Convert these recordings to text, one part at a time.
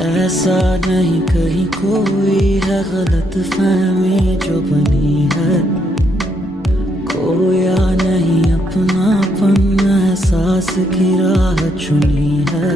ऐसा नहीं कहीं कोई है गलत फहमी जो बनी है, खोया नहीं अपनापन एहसास की राह चुनी है।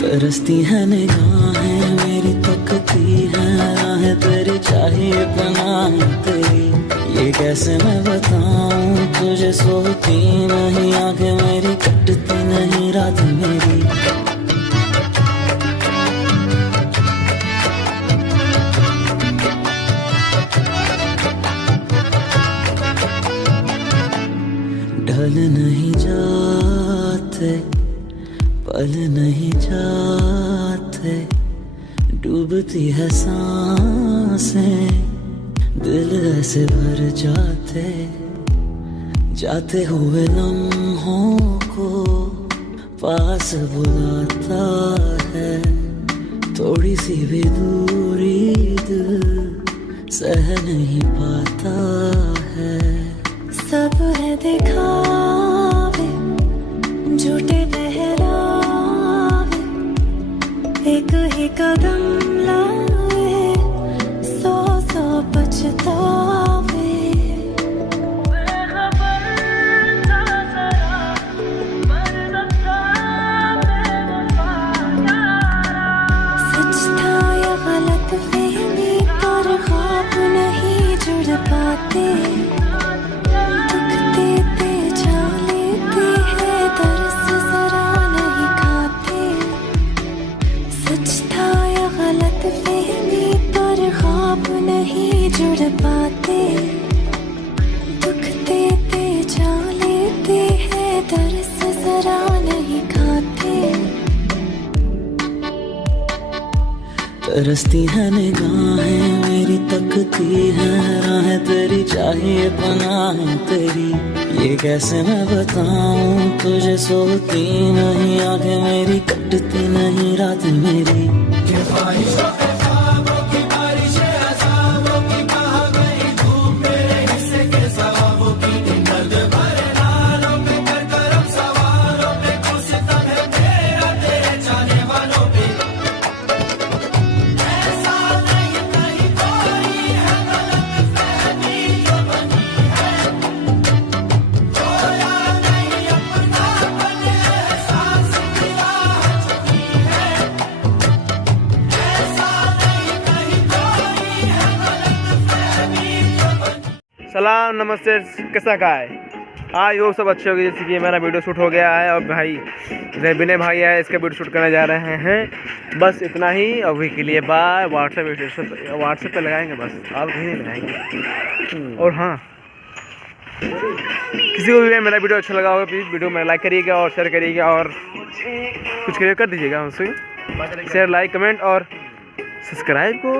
तरसती है निगाहें मेरी, तकती है राहें तेरी, चाहिए पनाह तेरी। ये कैसे मैं बताऊं तुझे, सोती नहीं आंखें मेरी, कटती नहीं रात मेरी। ढल नहीं जाते पल नहीं जाते, डूबती है सांसें, दिल ऐसे भर जाते, जाते हुए लम्हों को पास बुलाता है। थोड़ी सी भी दूरी दिल सह नहीं पाता है। सब है दिखावे झूठे बहरावे, एक ही कदम लाए सौ सौ पछतावे। सच था या गलत फहमी, पर ख्वाब नहीं जुड़ पाते। नहीं जुड़ पाते, दुख देते जा लेते हैं, दर्द जरा नहीं खाते। तरसती है निगाहें मेरी, तकती है राहें तेरी, चाहिए पनाह तेरी। ये कैसे मैं बताऊं तुझे, सोती नहीं आंखें मेरी, कटती नहीं रात मेरी। सलाम नमस्ते, कैसा का है? हाँ यो सब अच्छे हो गए। जैसे कि मेरा वीडियो शूट हो गया है और भाई इधर विनय भाई है, इसका वीडियो शूट करने जा रहे हैं। बस इतना ही अभी के लिए, बाय। व्हाट्सएप पे लगाएंगे बस, आप कहीं नहीं लगाएंगे। और हाँ, किसी को भी मेरा वीडियो अच्छा लगा होगा प्लीज़ वीडियो में लाइक करिएगा और शेयर करिएगा और कुछ करिए कर दीजिएगा उससे शेयर, लाइक, कमेंट और सब्सक्राइब को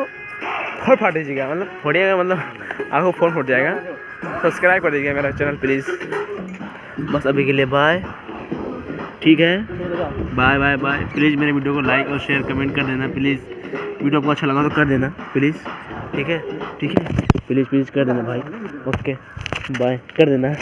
फाड़ दीजिएगा, मतलब फोड़िएगा, मतलब आपको फ़ोन फूट जाएगा। सब्सक्राइब कर दीजिएगा मेरा चैनल प्लीज़। बस अभी के लिए बाय, ठीक है, बाय बाय बाय। प्लीज़ मेरे वीडियो को लाइक और शेयर कमेंट कर देना प्लीज़। वीडियो को अच्छा लगा तो कर देना प्लीज़, ठीक है, ठीक है, प्लीज़ प्लीज़ कर देना भाई। ओके बाय, कर देना।